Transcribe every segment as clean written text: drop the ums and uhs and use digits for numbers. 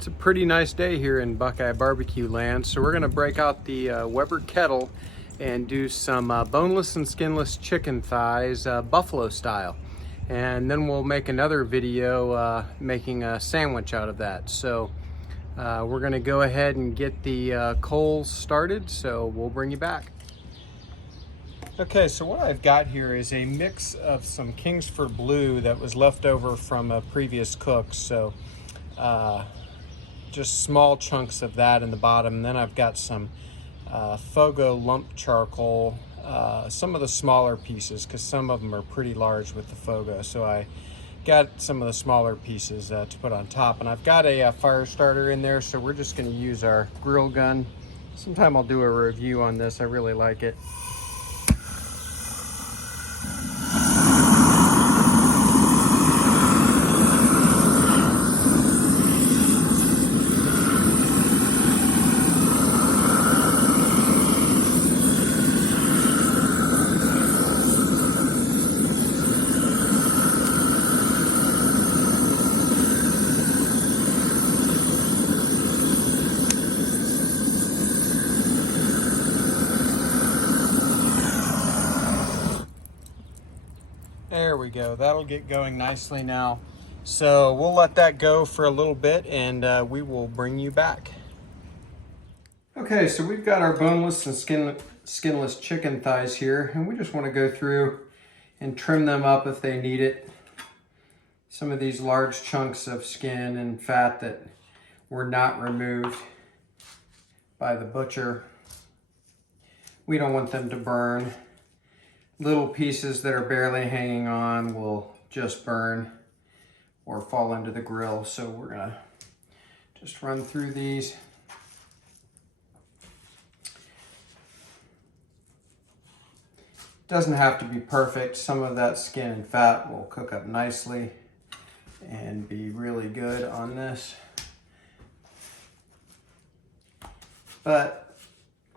It's a pretty nice day here in BuQeye barbecue land, so we're going to break out the Weber Kettle and do some boneless and skinless chicken thighs, buffalo style. And then we'll make another video making a sandwich out of that. So we're going to go ahead and get the coals started, so we'll bring you back. Okay, so what I've got here is a mix of some Kingsford Blue that was left over from a previous cook. So just small chunks of that in the bottom. And then I've got some Fogo lump charcoal, some of the smaller pieces, because some of them are pretty large with the Fogo. So I got some of the smaller pieces to put on top. And I've got a fire starter in there, so we're just going to use our grill gun. Sometime I'll do a review on this. I really like it. There we go. That'll get going nicely now. So we'll let that go for a little bit and we will bring you back. Okay, so we've got our boneless and skinless chicken thighs here, and we just want to go through and trim them up if they need it. Some of these large chunks of skin and fat that were not removed by the butcher, we don't want them to burn. Little pieces that are barely hanging on will just burn or fall into the grill. So we're gonna just run through these. Doesn't have to be perfect. Some of that skin and fat will cook up nicely and be really good on this. But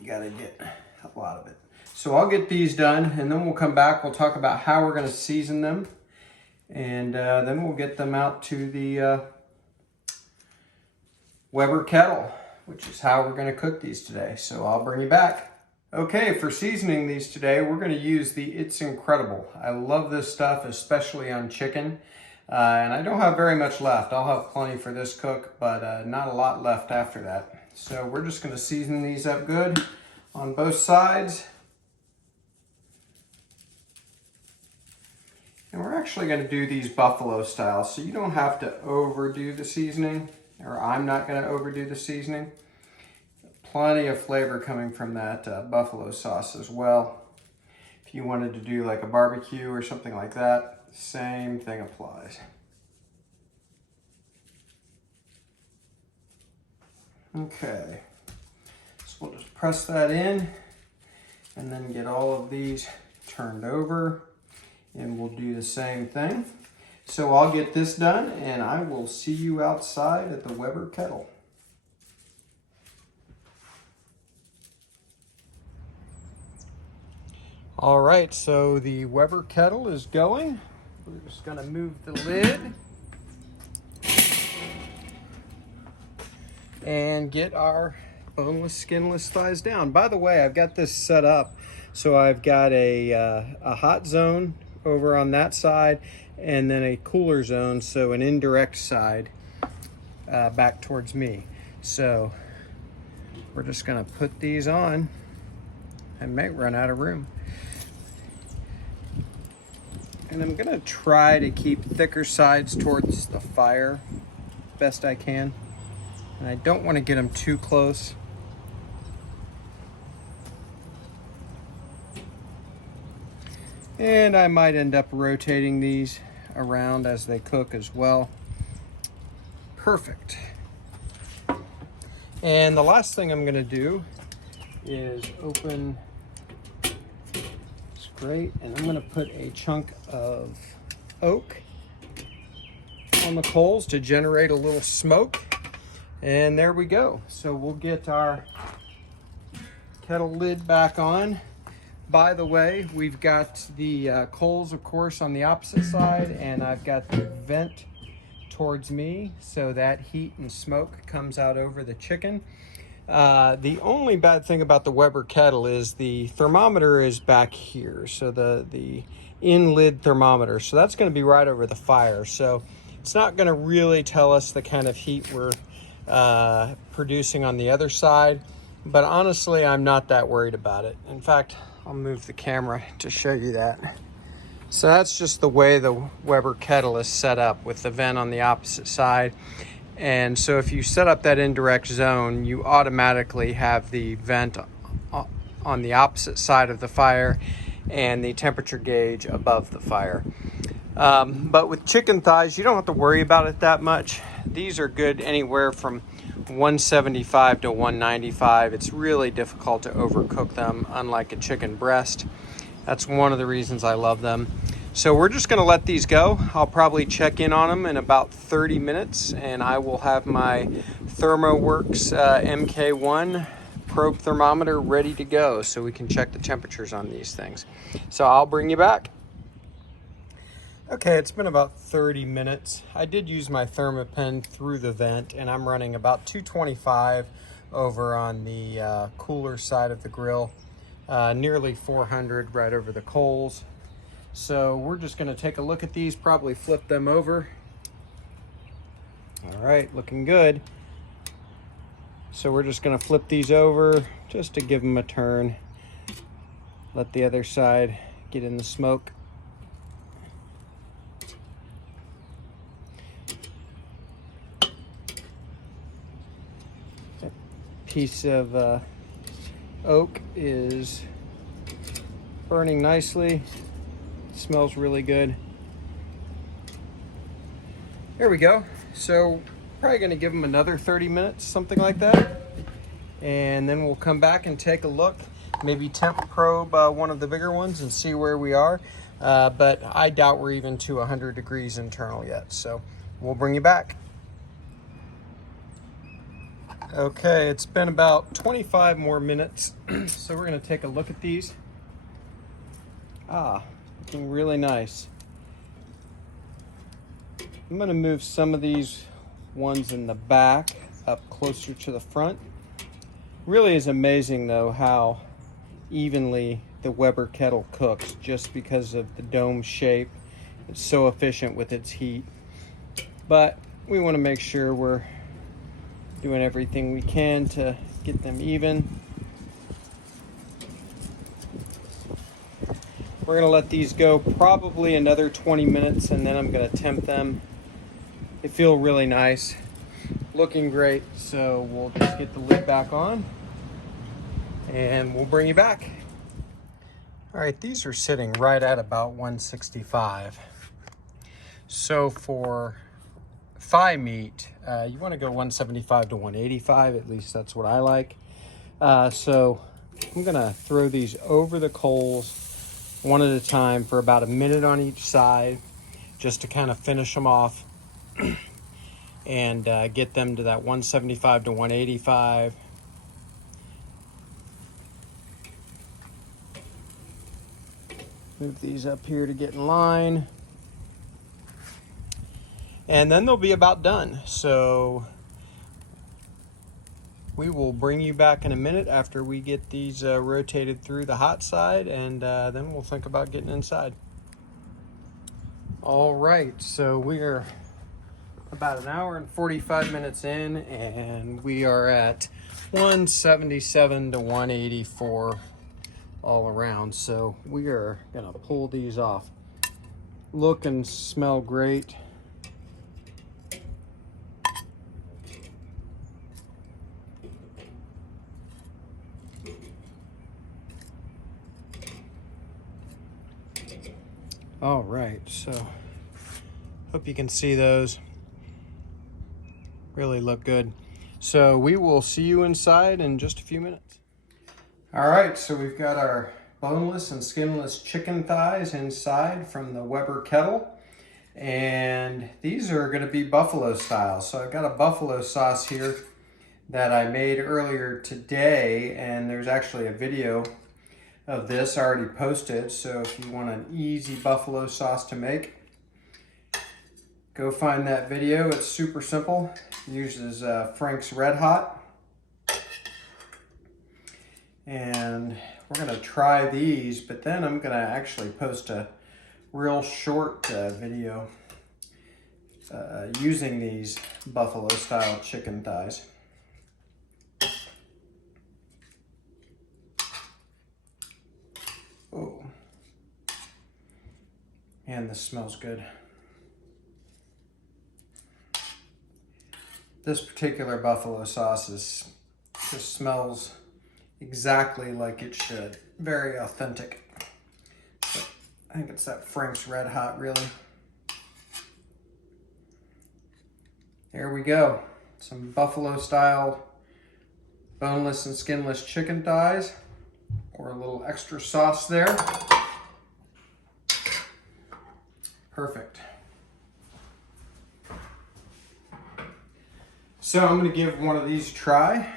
you gotta get a lot of it. So I'll get these done, and then we'll come back. We'll talk about how we're going to season them, and then we'll get them out to the Weber Kettle, which is how we're going to cook these today. So I'll bring you back. Okay, for seasoning these today, we're going to use the It's Incredible. I love this stuff, especially on chicken, and I don't have very much left. I'll have plenty for this cook, but not a lot left after that. So we're just going to season these up good on both sides. And we're actually going to do these buffalo style, so you don't have to overdo the seasoning, or I'm not going to overdo the seasoning. Plenty of flavor coming from that buffalo sauce as well. If you wanted to do like a barbecue or something like that, same thing applies. Okay, so we'll just press that in and then get all of these turned over. And we'll do the same thing. So I'll get this done and I will see you outside at the Weber Kettle. All right, so the Weber Kettle is going. We're just gonna move the lid and get our boneless, skinless thighs down. By the way, I've got this set up. So I've got a hot zone over on that side, and then a cooler zone, so an indirect side back towards me. So we're just gonna put these on. I may run out of room. And I'm gonna try to keep thicker sides towards the fire best I can. And I don't wanna get them too close. And I might end up rotating these around as they cook as well. Perfect. And the last thing I'm gonna do is open this grate, and I'm gonna put a chunk of oak on the coals to generate a little smoke. And there we go. So we'll get our kettle lid back on. By the way, we've got the coals, of course, on the opposite side, and I've got the vent towards me so that heat and smoke comes out over the chicken. The only bad thing about the Weber Kettle is the thermometer is back here. So the in-lid thermometer. So that's going to be right over the fire. So it's not going to really tell us the kind of heat we're producing on the other side. But honestly, I'm not that worried about it. In fact, I'll move the camera to show you that. So that's just the way the Weber Kettle is set up, with the vent on the opposite side. And so if you set up that indirect zone, you automatically have the vent on the opposite side of the fire and the temperature gauge above the fire. But with chicken thighs, you don't have to worry about it that much. These are good anywhere from 175 to 195. It's really difficult to overcook them, unlike a chicken breast. That's one of the reasons I love them. So we're just gonna let these go. I'll probably check in on them in about 30 minutes, and I will have my ThermoWorks MK1 probe thermometer ready to go so we can check the temperatures on these things. So I'll bring you back. Okay, it's been about 30 minutes. I did use my ThermoPen through the vent, and I'm running about 225 over on the cooler side of the grill. Nearly 400 right over the coals. So we're just going to take a look at these, probably flip them over. All right, looking good. So we're just going to flip these over just to give them a turn. Let the other side get in the smoke. That piece of oak is burning nicely. Smells really good. There we go. So probably going to give them another 30 minutes, something like that, and then we'll come back and take a look, maybe temp probe one of the bigger ones and see where we are, but I doubt we're even to 100 degrees internal yet, so we'll bring you back. Okay, it's been about 25 more minutes, so we're going to take a look at these. Looking really nice. I'm going to move some of these ones in the back up closer to the front. Really is amazing though how evenly the Weber Kettle cooks, just because of the dome shape. It's so efficient with its heat. But we want to make sure we're doing everything we can to get them even. We're going to let these go probably another 20 minutes, and then I'm going to temp them. They feel really nice, looking great. So we'll just get the lid back on and we'll bring you back. All right, these are sitting right at about 165. So for thigh meat, you want to go 175 to 185, at least that's what I like. So I'm going to throw these over the coals one at a time for about a minute on each side, just to kind of finish them off and get them to that 175 to 185. Move these up here to get in line. And then they'll be about done. So we will bring you back in a minute after we get these rotated through the hot side, and then we'll think about getting inside. All right, so we are about an hour and 45 minutes in, and we are at 177 to 184 all around. So we are gonna pull these off. Look and smell great. All right, so hope you can see those. Really look good. So we will see you inside in just a few minutes. All right, so we've got our boneless and skinless chicken thighs inside from the Weber Kettle. And these are gonna be buffalo style. So I've got a buffalo sauce here that I made earlier today, and there's actually a video of this already posted. So if you want an easy buffalo sauce to make, Go find that video. It's super simple. It uses Frank's Red Hot. And we're gonna try these, but then I'm gonna actually post a real short video using these buffalo style chicken thighs. Oh, and this smells good. This particular buffalo sauce just smells exactly like it should. Very authentic. So I think it's that Frank's Red Hot, really. There we go. Some buffalo style boneless and skinless chicken thighs. Or a little extra sauce there. Perfect. So I'm going to give one of these a try.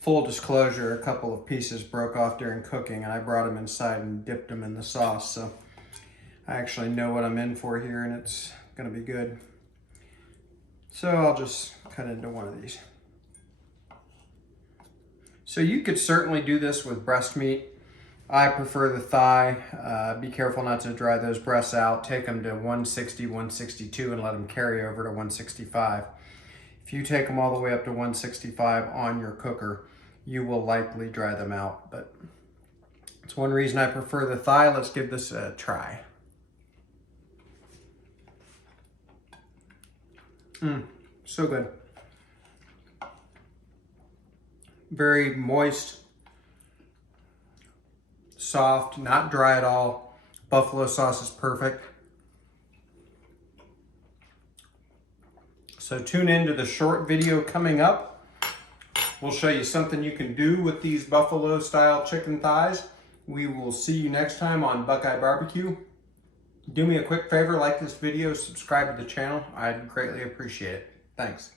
Full disclosure, a couple of pieces broke off during cooking and I brought them inside and dipped them in the sauce. So I actually know what I'm in for here and it's going to be good. So I'll just cut into one of these. So you could certainly do this with breast meat. I prefer the thigh. Be careful not to dry those breasts out. Take them to 160, 162 and let them carry over to 165. If you take them all the way up to 165 on your cooker, you will likely dry them out. But it's one reason I prefer the thigh. Let's give this a try. So good. Very moist, soft, not dry at all. Buffalo sauce is perfect. So tune into the short video coming up. We'll show you something you can do with these buffalo style chicken thighs. We will see you next time on BuQeye Barbecue. Do me a quick favor, like this video, subscribe to the channel. I'd greatly appreciate it. Thanks.